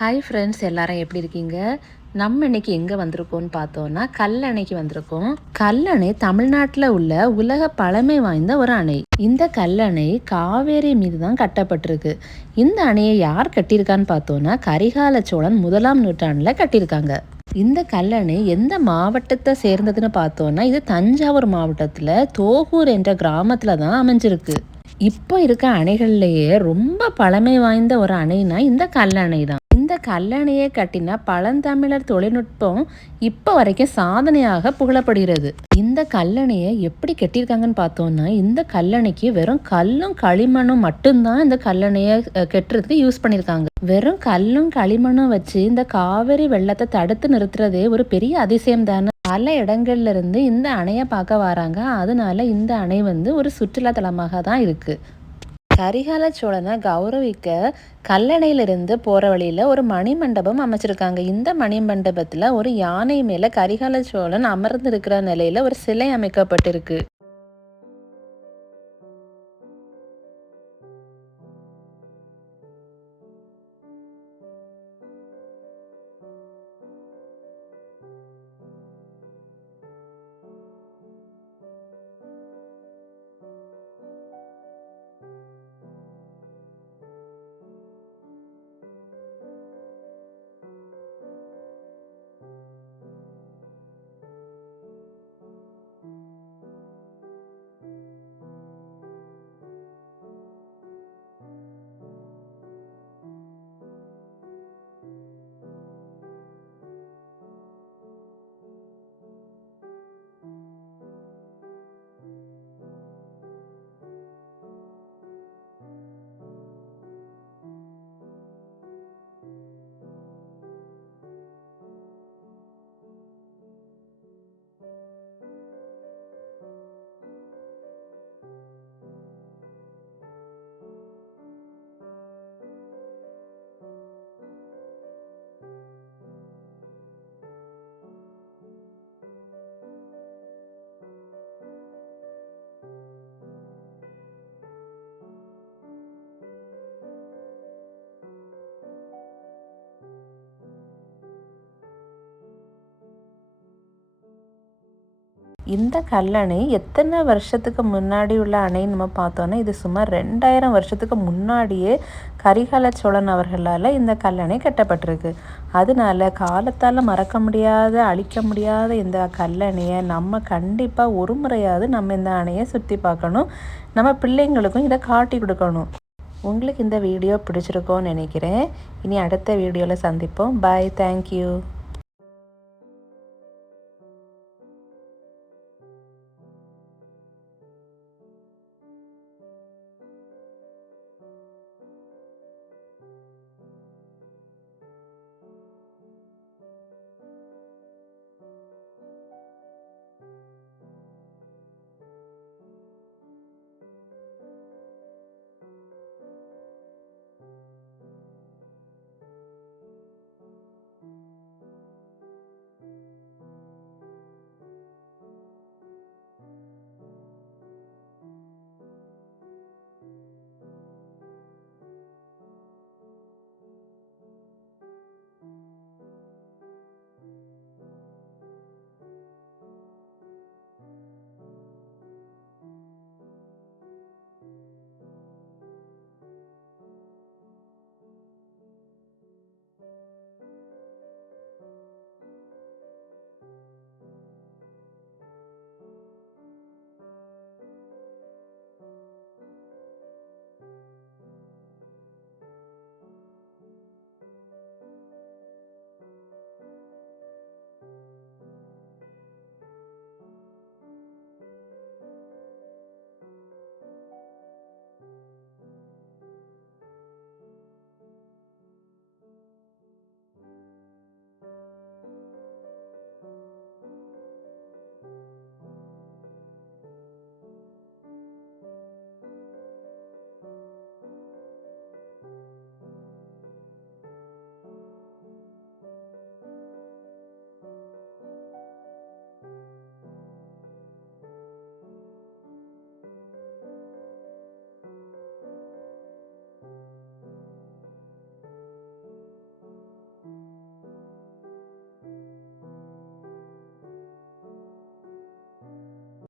Hi friends, எல்லாரும் எப்படி இருக்கீங்க? நம்ம இன்னைக்கு எங்கே வந்திருக்கோம்னு பார்த்தோன்னா கல்லணைக்கு வந்திருக்கோம். கல்லணை தமிழ்நாட்டில் உள்ள உலக பழமை வாய்ந்த ஒரு அணை. இந்த கல்லணை காவேரி மீது தான் கட்டப்பட்டிருக்கு. இந்த அணையை யார் கட்டியிருக்கான்னு பார்த்தோன்னா கரிகால சோழன் 1ஆம் நூற்றாண்டில் கட்டியிருக்காங்க. இந்த கல்லணை எந்த மாவட்டத்தை சேர்ந்ததுன்னு பார்த்தோன்னா இது தஞ்சாவூர் மாவட்டத்தில் தோகூர் என்ற கிராமத்தில் தான் அமைஞ்சிருக்கு. இப்போ இருக்க அணைகள்லேயே ரொம்ப பழமை வாய்ந்த ஒரு அணைனா இந்த கல்லணை தான். இந்த கல்லணையை கட்டின பழந்தமிழர் தொழில்நுட்பம் இப்போ வரைக்கும் சாதனையாக புகழப்படுகிறது. இந்த கல்லணையை எப்படி கட்டியிருக்காங்கன்னு பார்த்தோம்னா இந்த கல்லணைக்கு வெறும் கல்லும் களிமண்ணும் மட்டும்தான் இந்த கல்லணையை கட்டுறதுக்கு யூஸ் பண்ணியிருக்காங்க. வெறும் கல்லும் களிமண்ணும் வச்சு இந்த காவிரி வெள்ளத்தை தடுத்து நிறுத்துறதே ஒரு பெரிய அதிசயம் தானே. பல இடங்கள்ல இருந்து இந்த அணையை பார்க்க வராங்க. அதனால இந்த அணை ஒரு சுற்றுலா தலமாக தான் இருக்கு. கரிகால சோழனை கௌரவிக்க கல்லணையிலிருந்து போற வழியில ஒரு மணிமண்டபம் அமைச்சிருக்காங்க. இந்த மணிமண்டபத்துல ஒரு யானை மேல கரிகால சோழன் அமர்ந்து இருக்கிற நிலையில ஒரு சிலை அமைக்கப்பட்டிருக்கு. இந்த கல்லணை எத்தனை வருஷத்துக்கு முன்னாடி உள்ள அணைன்னு நம்ம பார்த்தோன்னா இது சுமார் 2000 வருஷத்துக்கு முன்னாடியே கரிகால சோழன் அவர்களால் இந்த கல்லணை கட்டப்பட்டிருக்கு. அதனால காலத்தால் மறக்க முடியாத அழிக்க முடியாத இந்த கல்லணையை நம்ம கண்டிப்பாக ஒரு முறையாவது நம்ம இந்த அணையை சுற்றி பார்க்கணும். நம்ம பிள்ளைங்களுக்கும் இதை காட்டி கொடுக்கணும். உங்களுக்கு இந்த வீடியோ பிடிச்சிருக்கோன்னு நினைக்கிறேன். இனி அடுத்த வீடியோவில் சந்திப்போம். பாய், தேங்க்யூ.